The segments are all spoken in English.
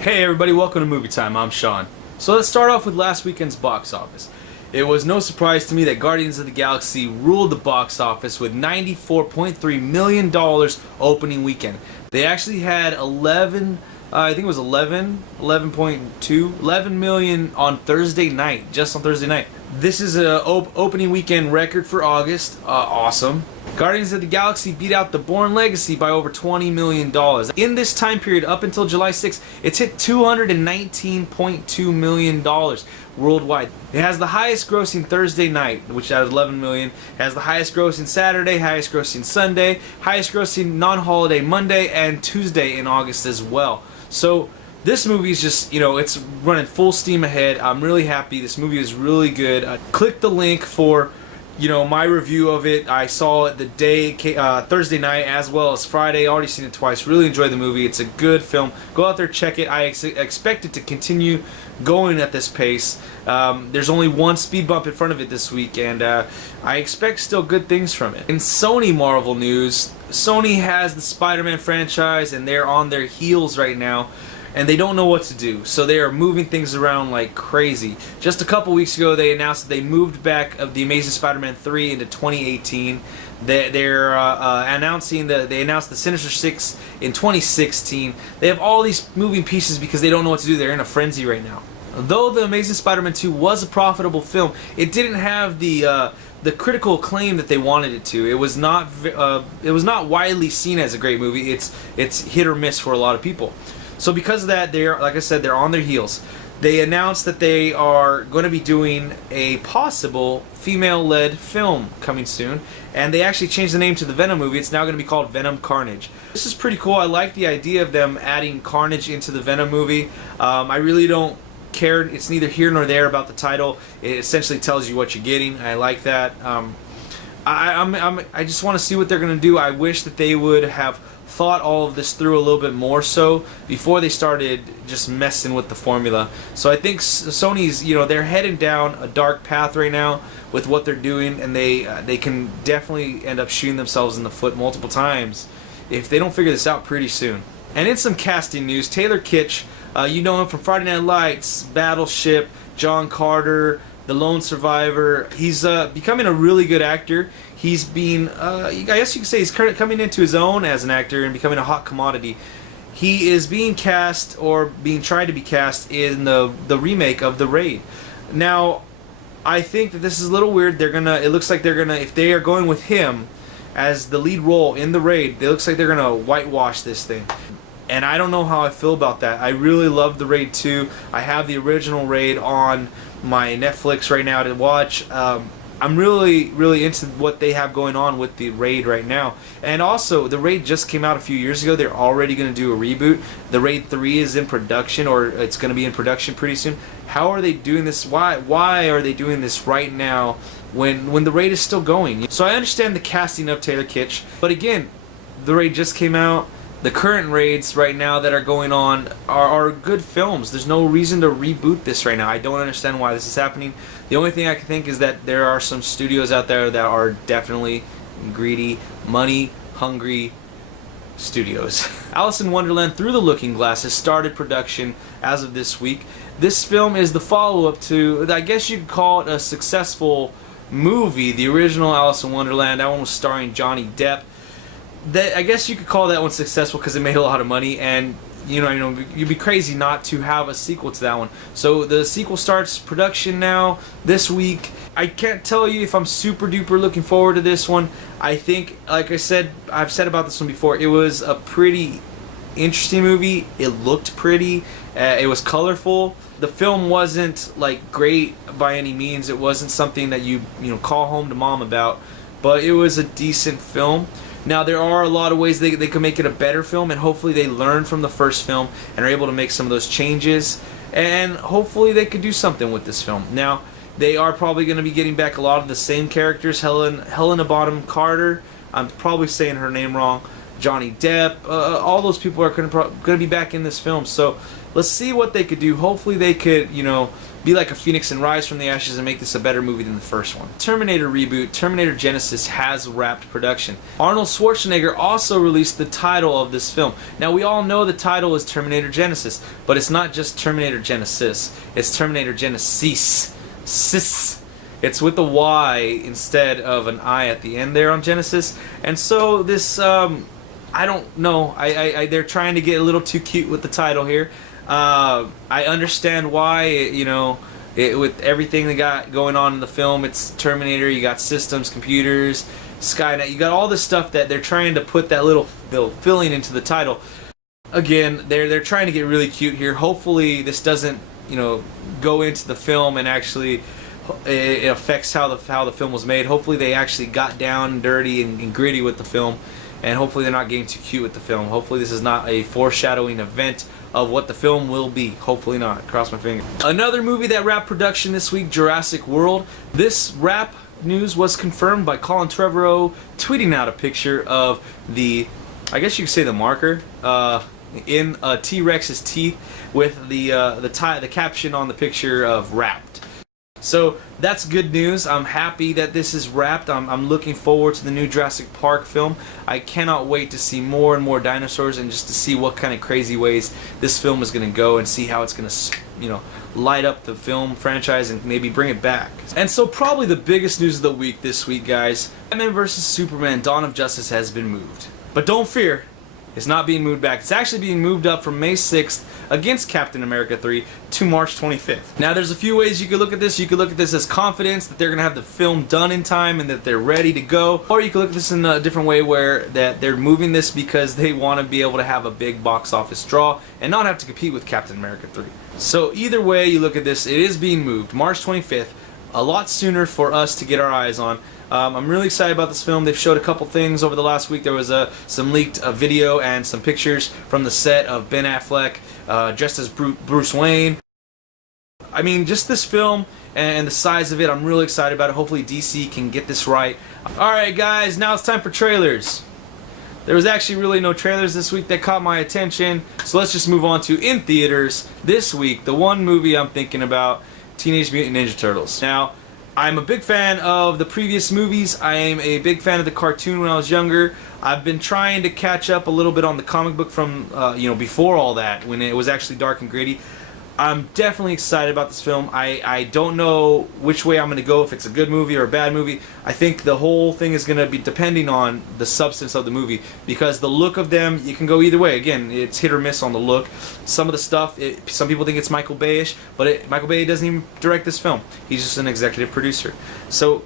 Hey everybody, welcome to Movie Time. I'm Sean. So let's start off with last weekend's box office. It was no surprise to me that Guardians of the Galaxy ruled the box office with $94.3 million opening weekend. They actually had 11 million on Thursday night, just on Thursday night. This is a opening weekend record for August. Awesome. Guardians of the Galaxy beat out The Bourne Legacy by over $20 million. In this time period, up until July 6th, it's hit $219.2 million worldwide. It has the highest grossing Thursday night, which had 11 million. It has the highest grossing Saturday, highest grossing Sunday, highest grossing non-holiday Monday and Tuesday in August as well. So this movie is just, it's running full steam ahead. I'm really happy. This movie is really good. Click the link for my review of it. I saw it the day Thursday night as well as Friday. Already seen it twice. Really enjoyed the movie. It's a good film. Go out there, check it. I expect it to continue going at this pace. There's only one speed bump in front of it this week, and I expect still good things from it. In Sony Marvel news, Sony has the Spider-Man franchise, and they're on their heels right now. And they don't know what to do, so they are moving things around like crazy. Just a couple weeks ago, they announced that they moved back of the Amazing Spider-Man 3 into 2018. They're announcing they announced the Sinister Six in 2016. They have all these moving pieces because they don't know what to do. They're in a frenzy right now. Though the Amazing Spider-Man 2 was a profitable film, it didn't have the critical acclaim that they wanted it to. It was not widely seen as a great movie. It's hit or miss for a lot of people. So because of that, like I said, they're on their heels. They announced that they are going to be doing a possible female-led film coming soon, and they actually changed the name to the Venom movie. It's now going to be called Venom Carnage. This is pretty cool. I like the idea of them adding Carnage into the Venom movie. I really don't care. It's neither here nor there about the title. It essentially tells you what you're getting. I like that. I just want to see what they're going to do. I wish that they would have thought all of this through a little bit more so before they started just messing with the formula. So I think Sony's, they're heading down a dark path right now with what they're doing, and they can definitely end up shooting themselves in the foot multiple times if they don't figure this out pretty soon. And in some casting news, Taylor Kitsch, you know him from Friday Night Lights, Battleship, John Carter, The Lone Survivor. He's becoming a really good actor. He's been, I guess you could say he's coming into his own as an actor and becoming a hot commodity. He is being cast, or being tried to be cast, in the remake of The Raid. Now, I think that this is a little weird. It looks like they're gonna, if they are going with him as the lead role in The Raid, it looks like they're gonna whitewash this thing. And I don't know how I feel about that. I really love The Raid 2. I have the original Raid on my Netflix right now to watch. I'm really, really into what they have going on with the Raid right now. And also, the Raid just came out a few years ago. They're already going to do a reboot. The Raid 3 is in production, or it's going to be in production pretty soon. How are they doing this? Why are they doing this right now when the Raid is still going? So I understand the casting of Taylor Kitsch, but again, the Raid just came out. The current Raids right now that are going on are good films. There's no reason to reboot this right now. I don't understand why this is happening. The only thing I can think is that there are some studios out there that are definitely greedy, money-hungry studios. Alice in Wonderland Through the Looking Glass has started production as of this week. This film is the follow-up to, I guess you could call it a successful movie. The original Alice in Wonderland, that one was starring Johnny Depp. I guess you could call that one successful because it made a lot of money, and you'd be crazy not to have a sequel to that one. So the sequel starts production now this week. I can't tell you if I'm super duper looking forward to this one. I think, like I've said about this one before, it was a pretty interesting movie. It looked pretty. It was colorful. The film wasn't like great by any means. It wasn't something that you call home to mom about, but it was a decent film. Now, there are a lot of ways they could make it a better film, and hopefully they learn from the first film and are able to make some of those changes, and hopefully they could do something with this film. Now, they are probably going to be getting back a lot of the same characters. Helena Bonham Carter, I'm probably saying her name wrong. Johnny Depp, all those people are going to be back in this film. So let's see what they could do. Hopefully they could, be like a phoenix and rise from the ashes and make this a better movie than the first one. Terminator reboot, Terminator Genisys, has wrapped production. Arnold Schwarzenegger also released the title of this film. Now we all know the title is Terminator Genisys, but it's not just Terminator Genisys, it's Terminator Genisys. It's with a Y instead of an I at the end there on Genesis. And so this, I don't know, they're trying to get a little too cute with the title here. I understand why, with everything they got going on in the film. It's Terminator, you got systems, computers, Skynet, you got all this stuff that they're trying to put that little filling into the title. Again, they're trying to get really cute here. Hopefully this doesn't, go into the film and actually it affects how the film was made. Hopefully they actually got down and dirty and gritty with the film, and hopefully they're not getting too cute with the film. Hopefully this is not a foreshadowing event of what the film will be. Hopefully not. Cross my fingers. Another movie that wrapped production this week, Jurassic World. This wrap news was confirmed by Colin Trevorrow tweeting out a picture of the, I guess you could say the marker, in T-Rex's teeth with the caption on the picture of wrapped. So that's good news. I'm happy that this is wrapped. I'm looking forward to the new Jurassic Park film. I cannot wait to see more and more dinosaurs and just to see what kind of crazy ways this film is going to go and see how it's going to, light up the film franchise and maybe bring it back. And so probably the biggest news of the week this week, guys, Batman vs. Superman Dawn of Justice has been moved. But don't fear, it's not being moved back. It's actually being moved up from May 6th against Captain America 3 to March 25th. Now there's a few ways you could look at this. You could look at this as confidence that they're going to have the film done in time and that they're ready to go. Or you could look at this in a different way where that they're moving this because they want to be able to have a big box office draw and not have to compete with Captain America 3. So either way you look at this, it is being moved. March 25th, a lot sooner for us to get our eyes on. I'm really excited about this film. They've showed a couple things over the last week. There was some leaked video and some pictures from the set of Ben Affleck dressed as Bruce Wayne. I mean, just this film and the size of it, I'm really excited about it. Hopefully DC can get this right. Alright guys, now it's time for trailers. There was actually really no trailers this week that caught my attention, so let's just move on to in theaters this week. The one movie I'm thinking about, Teenage Mutant Ninja Turtles. Now, I'm a big fan of the previous movies. I am a big fan of the cartoon when I was younger. I've been trying to catch up a little bit on the comic book from, before all that, when it was actually dark and gritty. I'm definitely excited about this film. I don't know which way I'm going to go, if it's a good movie or a bad movie. I think the whole thing is going to be depending on the substance of the movie, because the look of them, you can go either way. Again, it's hit or miss on the look. Some of the stuff, some people think it's Michael Bay-ish, but Michael Bay doesn't even direct this film. He's just an executive producer. So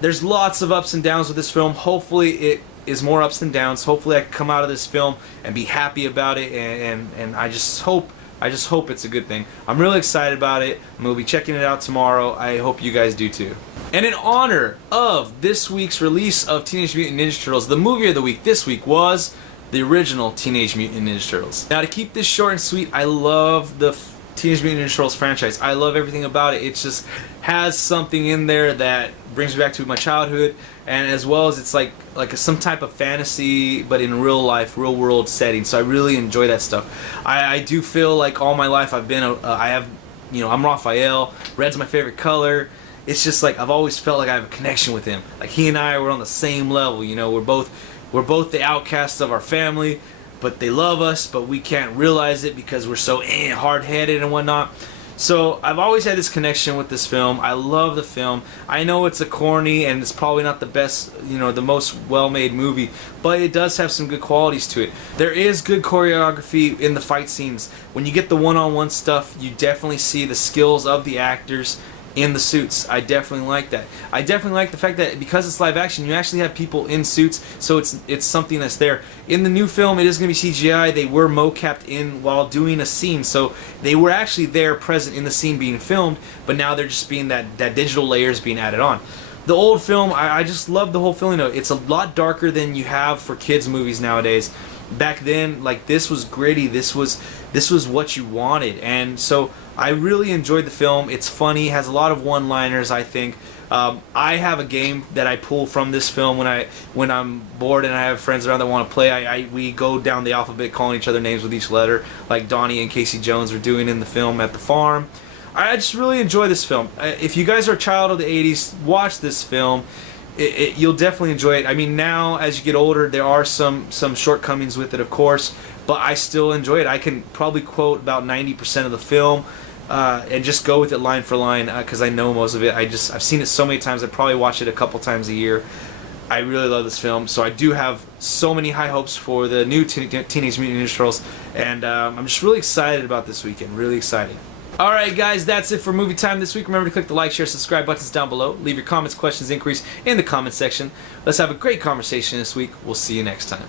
there's lots of ups and downs with this film. Hopefully it is more ups than downs. Hopefully I can come out of this film and be happy about it, and I just hope it's a good thing. I'm really excited about it. I'm going to be checking it out tomorrow. I hope you guys do too. And in honor of this week's release of Teenage Mutant Ninja Turtles, the movie of the week this week was the original Teenage Mutant Ninja Turtles. Now to keep this short and sweet, I love the Teenage Mutant Ninja Turtles franchise. I love everything about it. It just has something in there that brings me back to my childhood, and as well as it's like some type of fantasy but in real life, real world setting. So I really enjoy that stuff. I do feel like all my life I've been I'm Raphael. Red's my favorite color. It's just like I've always felt like I have a connection with him. Like he and I were on the same level. We're both the outcasts of our family, but they love us, but we can't realize it because we're so hard-headed and whatnot. So I've always had this connection with this film. I love the film. I know it's a corny and it's probably not the best, the most well-made movie, but it does have some good qualities to it. There is good choreography in the fight scenes. When you get the one-on-one stuff, you definitely see the skills of the actors in the suits. I definitely like that. I definitely like the fact that because it's live action, you actually have people in suits, so it's something that's there. In the new film, it is going to be CGI. They were mo-capped in while doing a scene, so they were actually there present in the scene being filmed, but now they're just being that digital layers being added on. The old film, I just love the whole feeling of it. It's a lot darker than you have for kids movies nowadays. Back then, like, this was gritty. This was what you wanted, and so I really enjoyed the film. It's funny, has a lot of one-liners, I think. I have a game that I pull from this film when I'm bored and I have friends around that want to play. We go down the alphabet calling each other names with each letter, like Donnie and Casey Jones are doing in the film at the farm. I just really enjoy this film. If you guys are a child of the 80s, watch this film. You'll definitely enjoy it. I mean, now as you get older, there are some shortcomings with it, of course, but I still enjoy it. I can probably quote about 90% of the film. And just go with it line for line because I know most of it. I've seen it so many times. I probably watch it a couple times a year. I really love this film, so I do have so many high hopes for the new Teenage Mutant Ninja Turtles, and I'm just really excited about this weekend. Really excited. Alright guys, that's it for Movie Time this week. Remember to click the like, share, subscribe buttons down below. Leave your comments, questions, inquiries in the comment section. Let's have a great conversation this week. We'll see you next time.